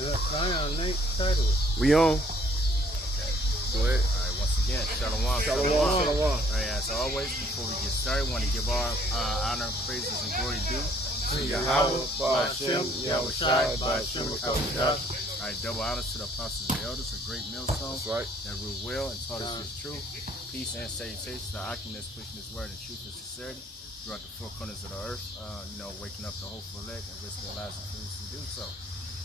Zion, Nate, title it. We on? Okay. Go ahead. All right, once again, Shalom. Shalom. All right, as always, before we get started, I want to give our honor, praises, and glory due to Yahweh, Ba'ashem, Yahweh Shai, Ba'ashem, Ba'ashem, All right, double honors to the apostles and elders, a great millstone That's right. that ruled well and taught us his truth. Peace and salutations to Akim that's pushing his word in truth and sincerity throughout the four corners of the earth, waking up the hopeful elect and risking their lives and things to do so.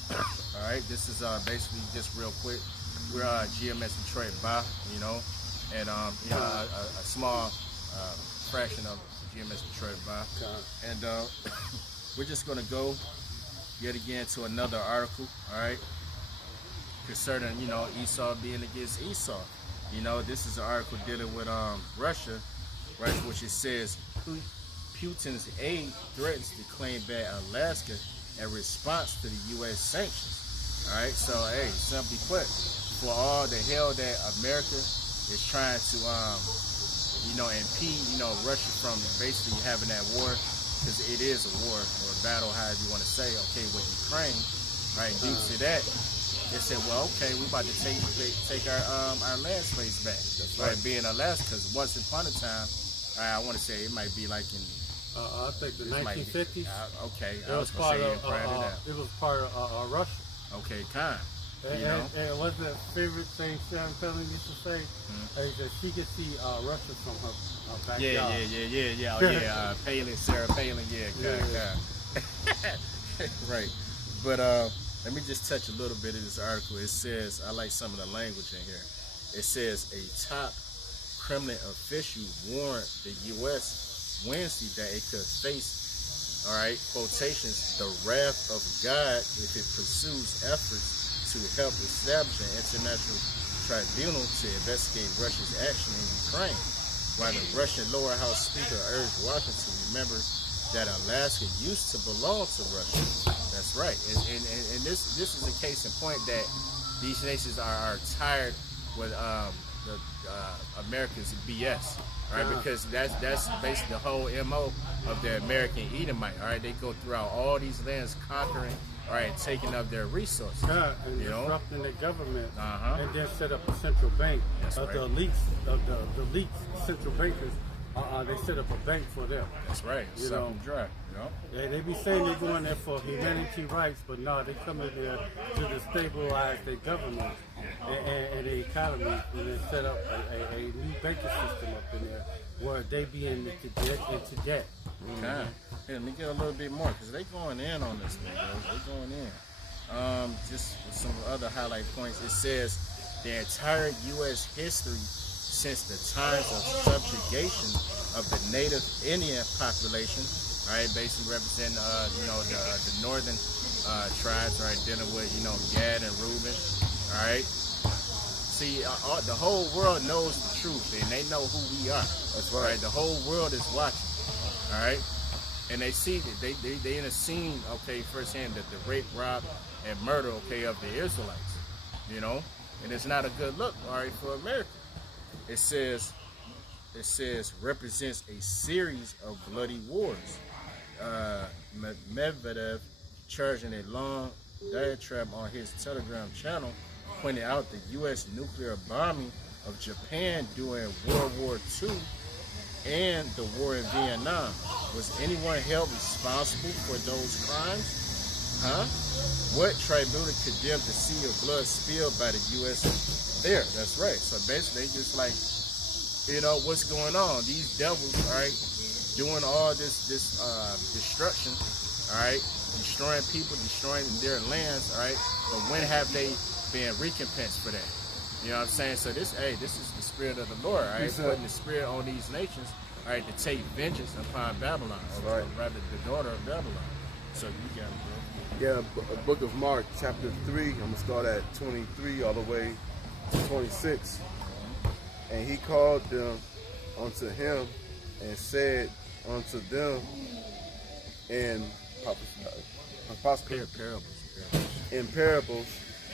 All right, this is basically just real quick. We're GMS Detroit by, and a small fraction of GMS Detroit by, and we're just gonna go yet again to another article. All right, concerning Esau being against Esau. This is an article dealing with Russia, right? Which it says Putin's aid threatens to claim back Alaska in response to the U.S. sanctions. All right, so hey, simply put, for all the hell that America is trying to impede Russia from basically having that war, because it is a war or a battle, however you want to say, okay, with Ukraine, right? Due to that, they said, well, okay, we about to take our land space back, right? Being Alaska, because once upon a time, I want to say it might be like in I think the 1950s. Okay, it was part of Russia. Okay, kind. And what's the favorite thing Sam Pelling used to say? Is that she could see Russia from her backyard. Yeah. Palin, Sarah Palin, right. But let me just touch a little bit of this article. It says, I like some of the language in here. It says a top Kremlin official warned the U.S. Wednesday that it could face, quotations, the wrath of God if it pursues efforts to help establish an international tribunal to investigate Russia's action in Ukraine. While the Russian lower house speaker urged Washington to remember that Alaska used to belong to Russia. That's right. And this is a case in point that these nations are tired with America's BS. All right, because that's basically the whole MO of the American Edomite. All right, they go throughout all these lands, conquering, taking up their resources. And disrupting the government, Uh-huh. and then set up a central bank. That's The right. elites, the elite central bankers, they set up a bank for them. That's right. Something dry. They be saying they're going there for humanity rights, but no, they come in there to stabilize their government and the economy, and then set up a new banking system up in there where they be into debt. Okay. Here, let me get a little bit more, because they going in on this thing, bro. They going in. Just some other highlight points. It says the entire U.S. history since the times of subjugation of the native Indian population, basically representing, the northern tribes, dealing with, Gad and Reuben, See, the whole world knows the truth, and they know who we are. That's right. The whole world is watching, and they see that they in a scene, firsthand, that the rape, rob, and murder, of the Israelites, and it's not a good look, for America. It says represents a series of bloody wars. Medvedev, charging a long diatribe on his Telegram channel, pointed out the U.S. nuclear bombing of Japan during World War II and the war in Vietnam. Was anyone held responsible for those crimes? What tribunal condemned the sea of blood spilled by the U.S. there? That's right. So basically, they just like, what's going on? These devils, doing all this destruction, destroying people, destroying their lands, but when have they been recompensed for that? You know what I'm saying? So this is the spirit of the Lord, putting the spirit on these nations, to take vengeance upon Babylon, or rather the daughter of Babylon. So you got it, bro. Yeah, Book of Mark, chapter 3. I'm gonna start at 23 all the way to 26. And he called them unto him and said unto them in parables,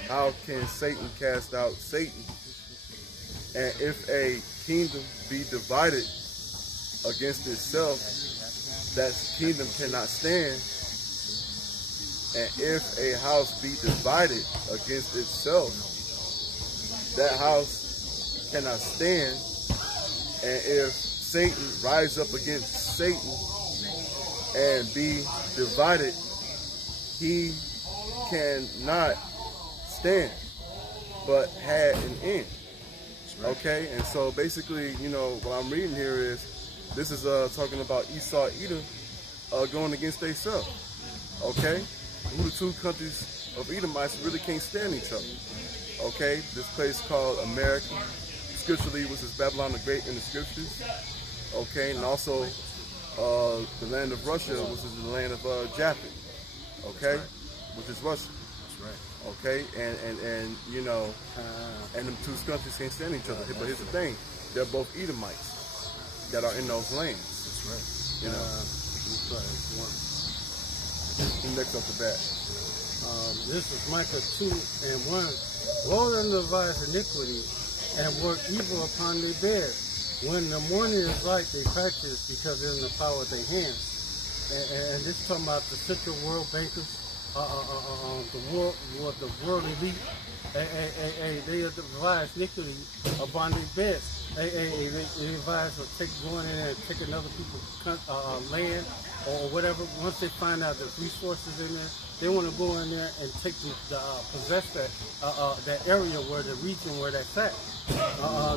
how can Satan cast out Satan? And if a kingdom be divided against itself, that kingdom cannot stand. And if a house be divided against itself, that house cannot stand. And if Satan rise up against Satan and be divided, he cannot stand, but had an end. Okay, and so basically, you know, what I'm reading here is, this is talking about Esau, Edom, going against themselves. Okay, who the two countries of Edomites really can't stand each other. Okay, this place called America, scripturally was this Babylon the Great in the scriptures. Okay, and also the land of Russia, which is the land of Japheth. Okay, which is Russia. Okay, and you know, and them two countries can't stand each other. But here's the thing: they're both Edomites that are in those lands. That's right. You know. Next up the bat. This is Micah 2:1. Woe to them that devise iniquity and work evil upon their bed. When the morning is light, they practice because they're in the power of their hands. And this is talking about the central world bankers. The world elite, they devise iniquity upon their beds. They devise going in there and take another people's land or whatever. Once they find out there's resources in there, they want to go in there and take possess that area where the region where that's at.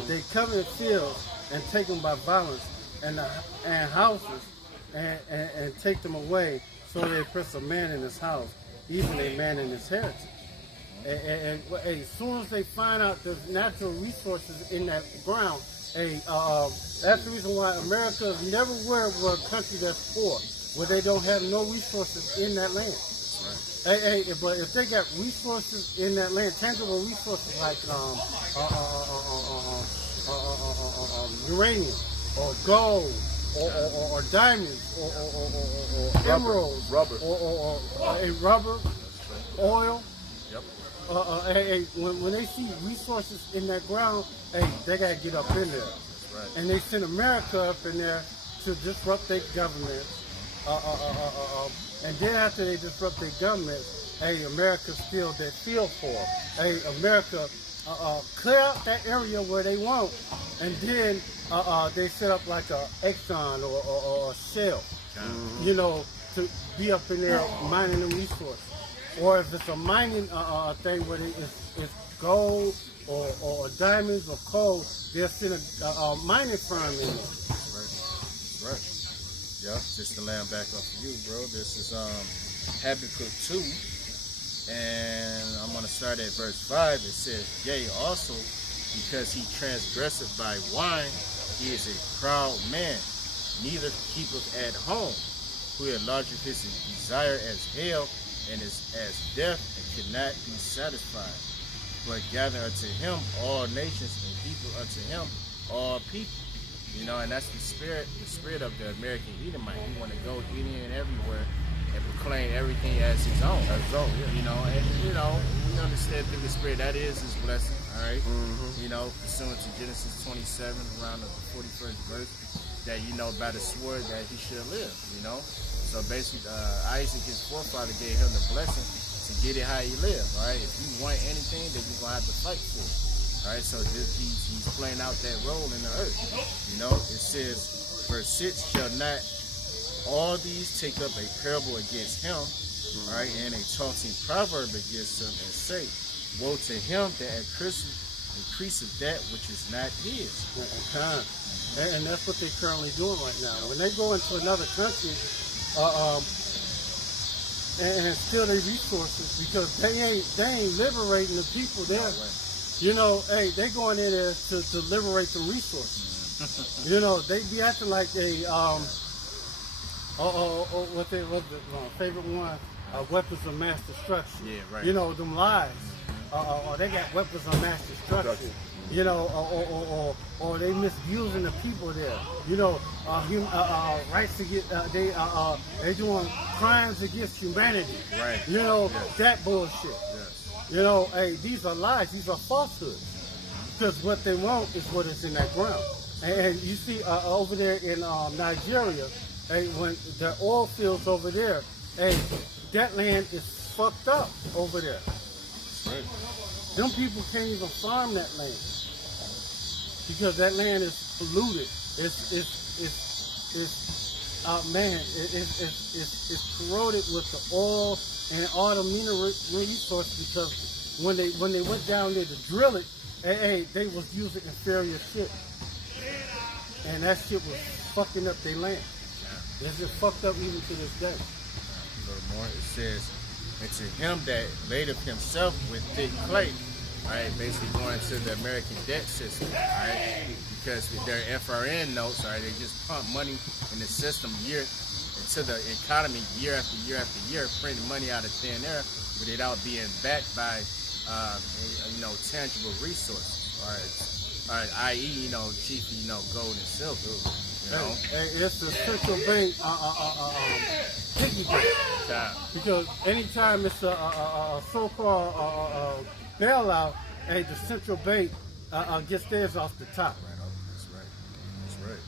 They come in fields and take them by violence and houses and take them away. So they oppress a man in his house, even a man in his heritage. And as soon as they find out there's natural resources in that ground, that's the reason why America is never were a country that's poor, where they don't have no resources in that land. But if they got resources in that land, tangible resources like uranium or gold or diamonds or emeralds, rubber, or rubber, oil. Yep. When they see resources in that ground, they gotta get up in there. Right. And they send America up in there to disrupt their government. And then after they disrupt their government, America still that feel for. America clear out that area where they want, and then they set up like a Exxon or a Shell, you know, to be up in there mining the resources. Or if it's a mining thing where it's gold or diamonds or coal, they'll send a mining firm in there. Right. Yeah, just to land back off of you, bro. This is Habakkuk 2, and I'm going to start at verse 5. It says, yea, also, because he transgresseth by wine, he is a proud man, neither keepeth at home, who enlargeth his desire as hell, and is as death, and cannot be satisfied. But gather unto him all nations, and people unto him all people. You know, and that's the spirit of the American Edomite. He want to go any and everywhere and proclaim everything as his own. You know, and you know, we understand through the spirit that is his blessing. All right. You know, pursuant to Genesis 27, around the 41st verse, that you know by the sword that he should live. You know, so basically, Isaac, his forefather, gave him the blessing to get it how he lived. All right. If you want anything, then you're gonna have to fight for it. All right, so he's playing out that role in the earth. You know, it says, verse 6, shall not all these take up a parable against him, all right, and a taunting proverb against him, and say, woe to him that increaseth that which is not his. And that's what they're currently doing right now. When they go into another country and steal their resources, because they ain't liberating the people there. You know, they going in there to liberate the resources. You know, they be acting like they what's the favorite one? Weapons of mass destruction. Yeah, right. You know, them lies. Or they got weapons of mass destruction. You know, or they misusing the people there. You know, rights to get they doing crimes against humanity. Right. You know, yes. That bullshit. Yes. You know, these are lies. These are falsehoods. Because what they want is what is in that ground. And you see over there in Nigeria, when the oil fields over there, that land is fucked up over there. Right. Them people can't even farm that land because that land is polluted. It's corroded with the oil and all the mineral resources because when they went down there to drill it, they was using inferior shit, and that shit was fucking up their land. It's just fucked up even to this day. A little more. It says, and to him that laid up himself with thick clay, right, basically going to the American debt system, right, because their FRN notes, right, they just pump money in the system into the economy year after year after year, printing money out of thin air without being backed by, tangible resources, right, i.e., chiefly, gold and silver. It's the central bank piggy bank. Because anytime it's a so-called bailout, the central bank gets theirs off the top. That's right.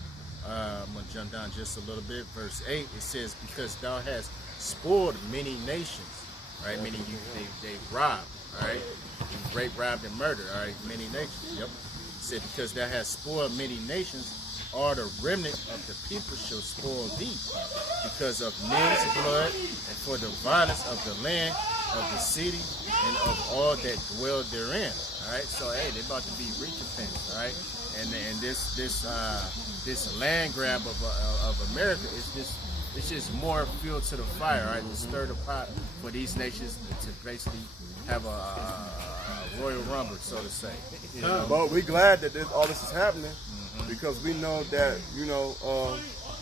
I'm going to jump down just a little bit. Verse 8, it says, because thou hast spoiled many nations, right? Meaning they robbed, all right? You rape, robbed, and murdered, all right? Many nations, yep. It said, because thou hast spoiled many nations, all the remnant of the people shall spoil thee, because of men's blood, and for the violence of the land, of the city, and of all that dwell therein. All right, so they about to be recompensed. All right, and this land grab of America it's just more fuel to the fire. Right, to stir the pot for these nations to basically have a Royal Rumble, so to say. But we're glad that all this is happening. Because we know that,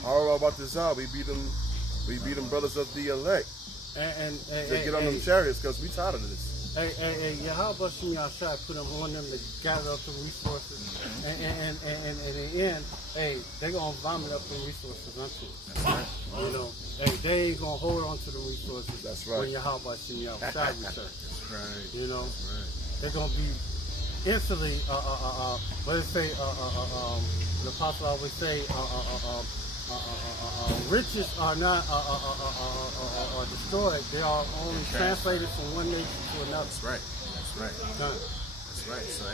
how about this out? We beat them brothers of the elect to get on them chariots because we tired of this. Yahweh Shem Yahshai put them on them to gather up the resources, and in the end, they're gonna vomit up the resources unto us. That's right. They ain't gonna hold on to the resources. That's right. When Yahweh Shem Yahshai returns. That's right. That's right. They're gonna be instantly, what it say, the apostle always say, riches are not are destroyed. They are only translated from one nation to another. That's right. That's right. So,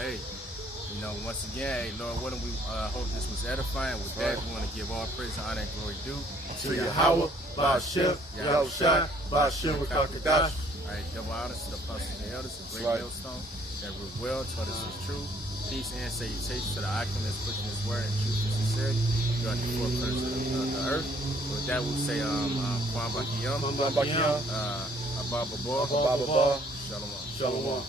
once again, Lord, we hope this was edifying. With that, we want to give all praise, honor, and glory due to Yahweh, Ba'ashem, Yahushua, Ba'ashem, Rakakadash. All right, double honors to the apostles and elders, a great millstone that ruled well, taught us his truth, peace and salutation to the icon that's pushing his word and truth and sincerity throughout the four corners of the earth. With that, we'll say, Kwan Bakiyam, Bakiyam, Abba Babor, Shalom. Shalom.